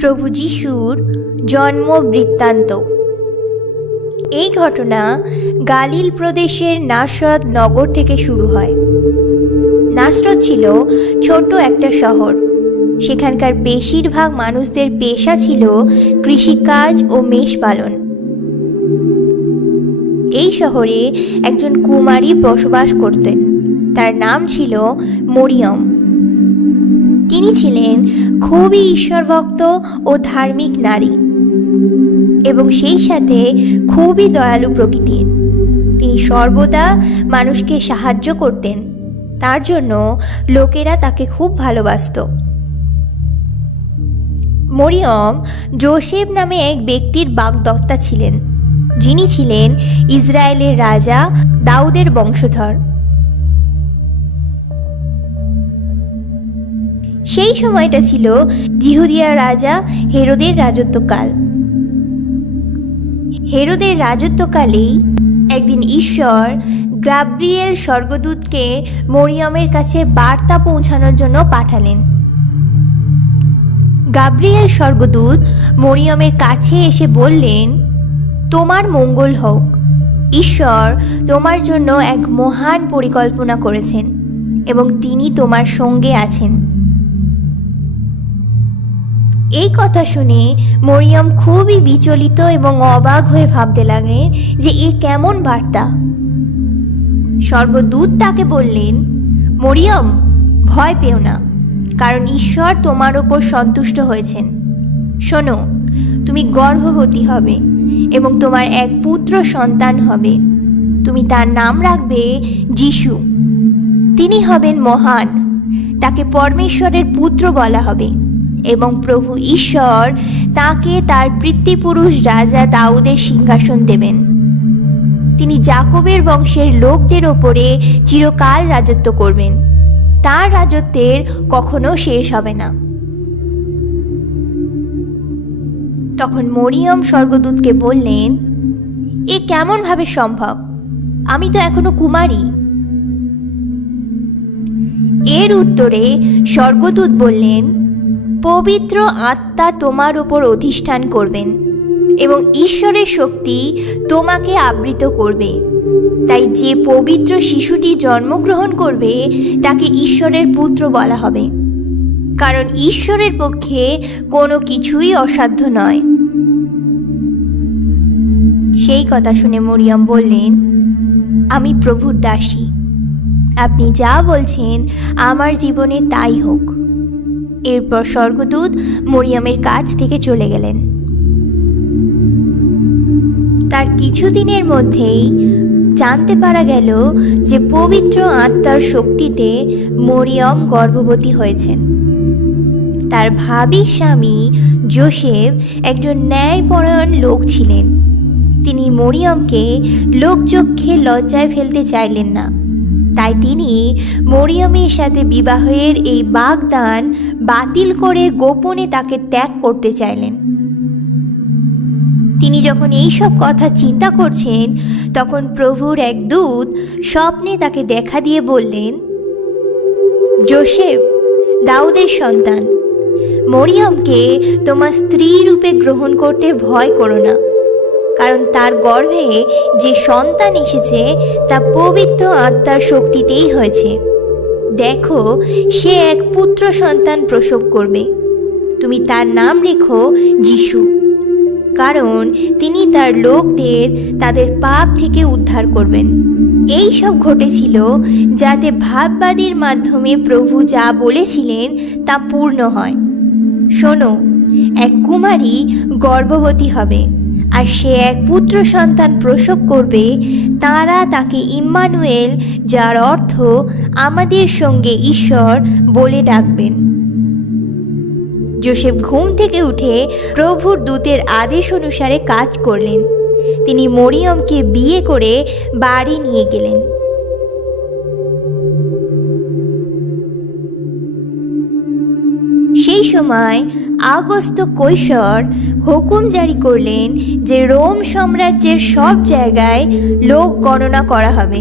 প্রভু যিশুর জন্ম বৃত্তান্ত। এই ঘটনা গালিল প্রদেশের নাসরত নগর থেকে শুরু হয়। নাসরত ছিল ছোট একটা শহর। সেখানকার বেশিরভাগ মানুষদের পেশা ছিল কৃষিকাজ ও মেষ পালন। এই শহরে একজন কুমারী বসবাস করতেন। তার নাম ছিল মরিয়ম। তিনি ছিলেন খুবই ঈশ্বরভক্ত ও ধার্মিক নারী এবং সেই সাথে খুবই দয়ালু প্রকৃতির। তিনি সর্বদা মানুষকে সাহায্য করতেন। তার জন্য লোকেরা তাকে খুব ভালোবাসত। মরিয়ম যোসেফ নামে এক ব্যক্তির বাগদত্তা ছিলেন, যিনি ছিলেন ইসরায়েলের রাজা দাউদের বংশধর। সেই সময়টা ছিল জিহুদিয়ার রাজা হেরোদের রাজত্বকাল। হেরোদের রাজত্বকালেই একদিন ঈশ্বর গাব্রিয়েল স্বর্গদূতকে মরিয়মের কাছে বার্তা পৌঁছানোর জন্য পাঠালেন। গাব্রিয়েল স্বর্গদূত মরিয়মের কাছে এসে বললেন, তোমার মঙ্গল হোক, ঈশ্বর তোমার জন্য এক মহান পরিকল্পনা করেছেন এবং তিনি তোমার সঙ্গে আছেন। এই কথা শুনে মরিয়ম খুবই বিচলিত এবং অবাক হয়ে ভাবতে লাগলেন যে এ কেমন বার্তা। স্বর্গদূত তাকে বললেন, মরিয়ম, ভয় পেও না, কারণ ঈশ্বর তোমার ওপর সন্তুষ্ট হয়েছেন। শোনো, তুমি গর্ভবতী হবে এবং তোমার এক পুত্র সন্তান হবে। তুমি তার নাম রাখবে যিশু। তিনি হবেন মহান। তাকে পরমেশ্বরের পুত্র বলা হবে এবং প্রভু ঈশ্বর তাকে তার পিতৃপুরুষ রাজা দাউদের সিংহাসন দেবেন। তিনি যাকবের বংশের লোকদের ওপরে চিরকাল রাজত্ব করবেন। তার রাজত্বের কখনো শেষ হবে না। তখন মরিয়ম স্বর্গদূতকে বললেন, এ কেমন ভাবে সম্ভব? আমি তো এখনো কুমারী। এর উত্তরে স্বর্গদূত বললেন, পবিত্র আত্মা তোমার ওপর অধিষ্ঠান করবেন এবং ঈশ্বরের শক্তি তোমাকে আবৃত করবে। তাই যে পবিত্র শিশুটি জন্মগ্রহণ করবে তাকে ঈশ্বরের পুত্র বলা হবে, কারণ ঈশ্বরের পক্ষে কোনো কিছুই অসাধ্য নয়। সেই কথা শুনে মরিয়ম বললেন, আমি প্রভুর দাসী, আপনি যা বলছেন আমার জীবনে তাই হোক। এরপর স্বর্গদূত মরিয়মের কাছ থেকে চলে গেলেন। তার কিছুদিনের মধ্যেই জানতে পারা গেল যে পবিত্র আত্মার শক্তিতে মরিয়ম গর্ভবতী হয়েছেন। তার ভাবী স্বামী যোসেফ একজন ন্যায়পরায়ণ লোক ছিলেন। তিনি মরিয়মকে লোকচক্ষে লজ্জায় ফেলতে চাইলেন না। তাই তিনি মরিয়মের সাথে বিবাহের এই বাগদান বাতিল করে গোপনে তাকে ত্যাগ করতে চাইলেন। তিনি যখন এই সব কথা চিন্তা করছেন, তখন প্রভুর এক দূত স্বপ্নে তাকে দেখা দিয়ে বললেন, যোসেফ, দাউদের সন্তান, মরিয়মকে তোমার স্ত্রী রূপে গ্রহণ করতে ভয় করো না, কারণ তার গর্ভে যে সন্তান এসেছে তা পবিত্র আত্মার শক্তিতেই হয়েছে। দেখো, সে এক পুত্র সন্তান প্রসব করবে। তুমি তার নাম রেখো যিশু, কারণ তিনি তার লোকদের তাদের পাপ থেকে উদ্ধার করবেন। এই সব ঘটেছিল যাতে ভাববাদীর মাধ্যমে প্রভু যা বলেছিলেন তা পূর্ণ হয়। শোনো, এক কুমারী গর্ভবতী হবে আর সে এক পুত্র সন্তান প্রসব করবে। তারা তাকে ইম্মানুয়েল, যার অর্থ আমাদের সঙ্গে ঈশ্বর, বলে ডাকবেন। যোসেফ ঘুম থেকে উঠে প্রভুর দূতের আদেশ অনুসারে কাজ করলেন। তিনি মরিয়মকে বিয়ে করে বাড়ি নিয়ে গেলেন। সেই সময় আগস্ত কৈশর হুকুম জারি করলেন যে রোম সাম্রাজ্যের সব জায়গায় লোক গণনা করা হবে।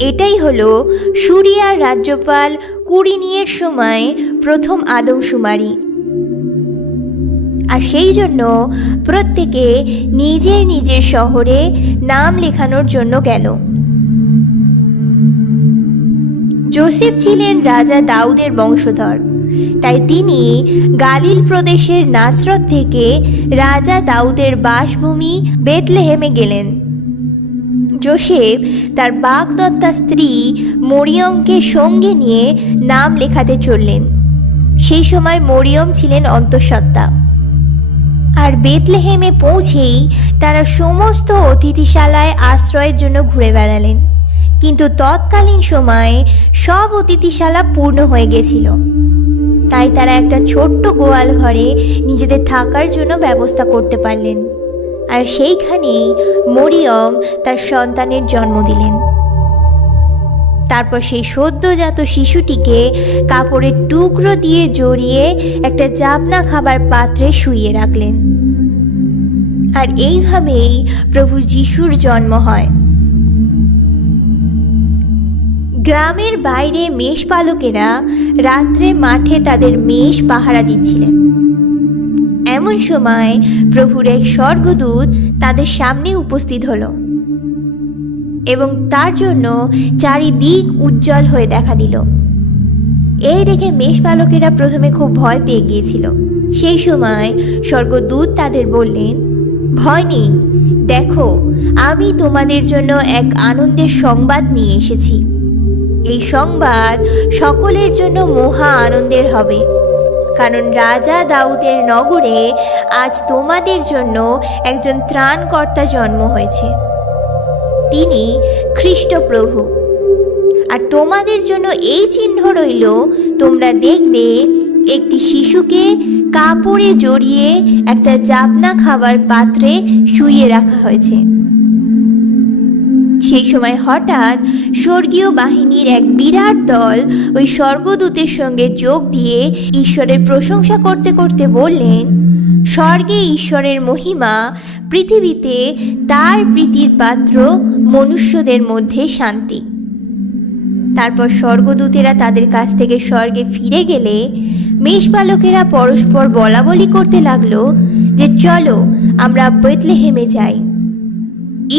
এটাই হলো সুরিয়ার রাজ্যপাল কুরিনিয়ের সময় প্রথম আদমশুমারি। আর সেই জন্য প্রত্যেকে নিজের নিজের শহরে নাম লেখানোর জন্য গেল। যোসেফ ছিলেন রাজা দাউদের বংশধর, তাই তিনি গালিল প্রদেশের নাসরত থেকে রাজা দাউদের বাসভূমি বেথলেহেমে গেলেন। যোসেফ তার বাগদত্তা স্ত্রী মরিয়মকে সঙ্গে নিয়ে নাম লেখাতে চললেন। সেই সময় মরিয়ম ছিলেন অন্তঃসত্ত্বা। আর বেথলেহেমে পৌঁছেই তারা সমস্ত অতিথিশালায় আশ্রয়ের জন্য ঘুরে বেড়ালেন, কিন্তু তৎকালীন সময়ে সব অতিথিশালা পূর্ণ হয়ে গেছিল। তাই তারা একটা ছোট্ট গোয়াল ঘরে নিজেদের থাকার জন্য ব্যবস্থা করতে পারলেন। আর সেইখানেই মরিয়ম তার সন্তানের জন্ম দিলেন। তারপর সেই সদ্যজাত শিশুটিকে কাপড়ের টুকরো দিয়ে জড়িয়ে একটা জাবনা খাবার পাত্রে শুইয়ে রাখলেন। আর এইভাবেই প্রভু যিশুর জন্ম হয়। গ্রামের বাইরে মেষপালকেরা রাত্রে মাঠে তাদের মেষ পাহারা দিচ্ছিলেন। এমন সময় প্রভুর এক স্বর্গদূত তাদের সামনে উপস্থিত হলো এবং তার জন্য চারিদিক উজ্জ্বল হয়ে দেখা দিল। এই দেখে মেষপালকেরা প্রথমে খুব ভয় পেয়ে গিয়েছিল। সেই সময় স্বর্গদূত তাদের বললেন, ভয় নেই, দেখো আমি তোমাদের জন্য এক আনন্দের সংবাদ নিয়ে এসেছি। এই সংবাদ সকলের জন্য মহা আনন্দের হবে, কারণ রাজা দাউদের নগরে আজ তোমাদের জন্য একজন ত্রাণকর্তা জন্ম হয়েছে। তিনি খ্রিস্ট প্রভু। আর তোমাদের জন্য এই চিহ্ন রইল, তোমরা দেখবে একটি শিশুকে কাপড়ে জড়িয়ে একটা জাবনা খাবার পাত্রে শুইয়ে রাখা হয়েছে। সেই সময় হঠাৎ স্বর্গীয় বাহিনীর এক বিরাট দল ওই স্বর্গদূতের সঙ্গে যোগ দিয়ে ঈশ্বরের প্রশংসা করতে করতে বললেন, স্বর্গে ঈশ্বরের মহিমা, পৃথিবীতে তার প্রীতির পাত্র, মনুষ্যদের মধ্যে শান্তি। তারপর স্বর্গদূতেরা তাদের কাছ থেকে স্বর্গে ফিরে গেলে মেষপালকেরা পরস্পর বলাবলি করতে লাগলো যে চলো আমরা বেথলেহেমে যাই।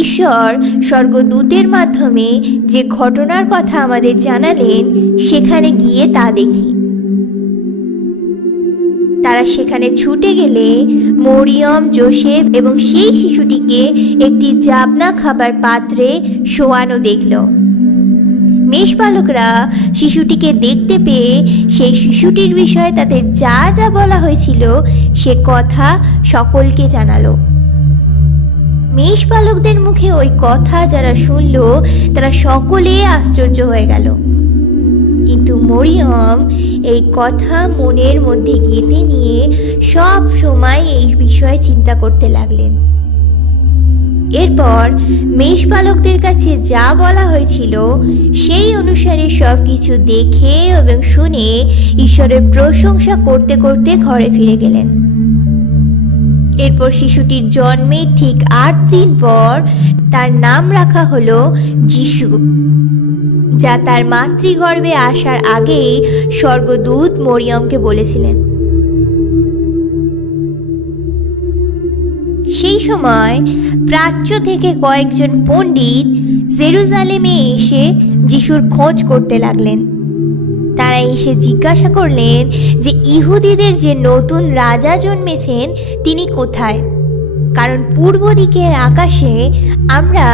ঈশ্বর স্বর্গদূতের মাধ্যমে যে ঘটনার কথা আমাদের জানালেন সেখানে গিয়ে তা দেখি। তারা সেখানে ছুটে গেলে মরিয়ম, যোসেফ এবং সেই শিশুটিকে একটি জাবনা খাবার পাত্রে শোয়ানো দেখল। মেষপালকরা শিশুটিকে দেখতে পেয়ে সেই শিশুটির বিষয়ে তাদের যা যা বলা হয়েছিল সে কথা সকলকে জানালো। মেষপালকদের মুখে ওই কথা যারা শুনল তারা সকলে আশ্চর্য হয়ে গেল, কিন্তু মরিয়ম এই কথা মনের মধ্যে গেঁথে নিয়ে সব সময় এই বিষয়ে চিন্তা করতে লাগলেন। এরপর মেষপালকদের কাছে যা বলা হয়েছিল সেই অনুসারে সব কিছু দেখে এবং শুনে ঈশ্বরের প্রশংসা করতে করতে ঘরে ফিরে গেলেন। এরপর শিশুটির জন্মের ঠিক 8 দিন পর তার নাম রাখা হলো যিশু, যা তার মাতৃগর্ভে আসার আগেই স্বর্গদূত মরিয়মকে বলেছিলেন। সেই সময় প্রাচ্য থেকে কয়েকজন পণ্ডিত জেরুজালেমে এসে যিশুর খোঁজ করতে লাগলেন। তারা এসে জিজ্ঞাসা করলেন যে ইহুদিদের যে নতুন রাজা জন্মেছেন তিনি কোথায়, কারণ পূর্ব দিকের আকাশে আমরা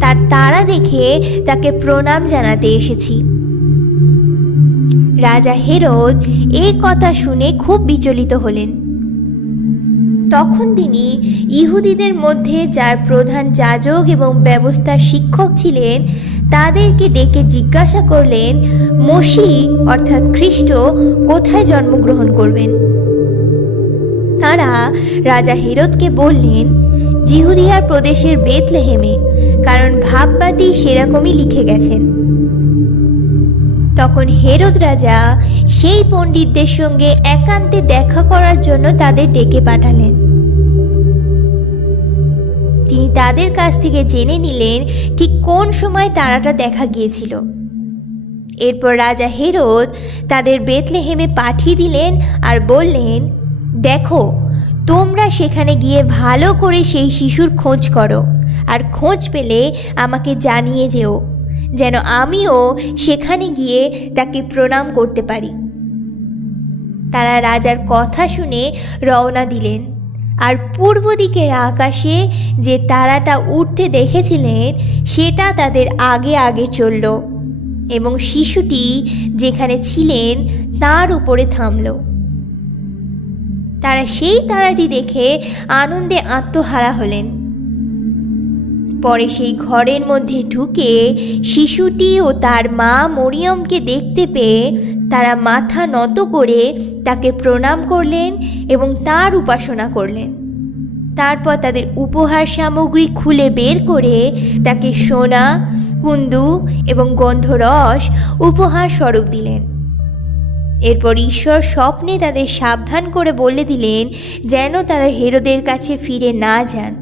তার তারা দেখে তাকে প্রণাম জানাতে এসেছি। রাজা হেরোদ এই কথা শুনে খুব বিচলিত হলেন। তখন তিনি ইহুদিদের মধ্যে যার প্রধান যাজক এবং ব্যবস্থার শিক্ষক ছিলেন তাদেরকে ডেকে জিজ্ঞাসা করলেন মসিহ অর্থাৎ খ্রিস্ট কোথায় জন্মগ্রহণ করবেন। তারা রাজা হেরোদকে বললেন জিহুদিয়ার প্রদেশের বেথলেহেমে, কারণ ভাববাদী সেরকমই লিখে গেছেন। তখন হেরোদ রাজা সেই পণ্ডিতদের সঙ্গে একান্তে দেখা করার জন্য তাদের ডেকে পাঠালেন। তিনি তাদের কাছ থেকে জেনে নিলেন ঠিক কোন সময় তারাটা দেখা গিয়েছিল। এরপর রাজা হেরোদ তাদের বেথলেহেমে পাঠিয়ে দিলেন আর বললেন, দেখো তোমরা সেখানে গিয়ে ভালো করে সেই শিশুর খোঁজ করো, আর খোঁজ পেলে আমাকে জানিয়ে যেও, যেন আমিও সেখানে গিয়ে তাকে প্রণাম করতে পারি। তারা রাজার কথা শুনে রওনা দিলেন, আর পূর্ব দিকের আকাশে যে তারাটা উঠতে দেখেছিলেন সেটা তাদের আগে আগে চলল এবং শিশুটি যেখানে ছিলেন তার উপরে থামল। তারা সেই তারাটি দেখে আনন্দে আত্মহারা হলেন। পরে সেই ঘরের মধ্যে ঢুকে শিশুটি ও তার মা মরিয়মকে দেখতে পেয়ে তারা মাথা নত করে তাকে প্রণাম করলেন এবং তার উপাসনা করলেন। তারপর তাদের উপহার সামগ্রী খুলে বের করে তাকে সোনা, কুন্দু এবং গন্ধরস উপহার স্বরূপ দিলেন। এরপর ঈশ্বর স্বপ্নে তাদের সাবধান করে বলে দিলেন যেন তারা হেরোদের কাছে ফিরে না যান।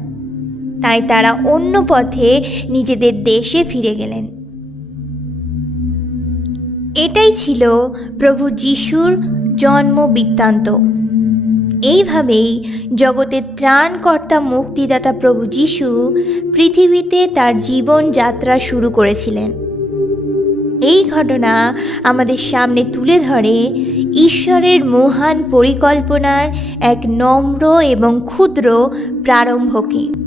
তাই তারা অন্য পথে নিজেদের দেশে ফিরে গেলেন। এটাই ছিল প্রভু যিশুর জন্ম বৃত্তান্ত। এইভাবেই জগতের ত্রাণকর্তা মুক্তিদাতা প্রভু যিশু পৃথিবীতে তার জীবন যাত্রা শুরু করেছিলেন। এই ঘটনা আমাদের সামনে তুলে ধরে ঈশ্বরের মহান পরিকল্পনার এক নম্র এবং ক্ষুদ্র প্রারম্ভকে।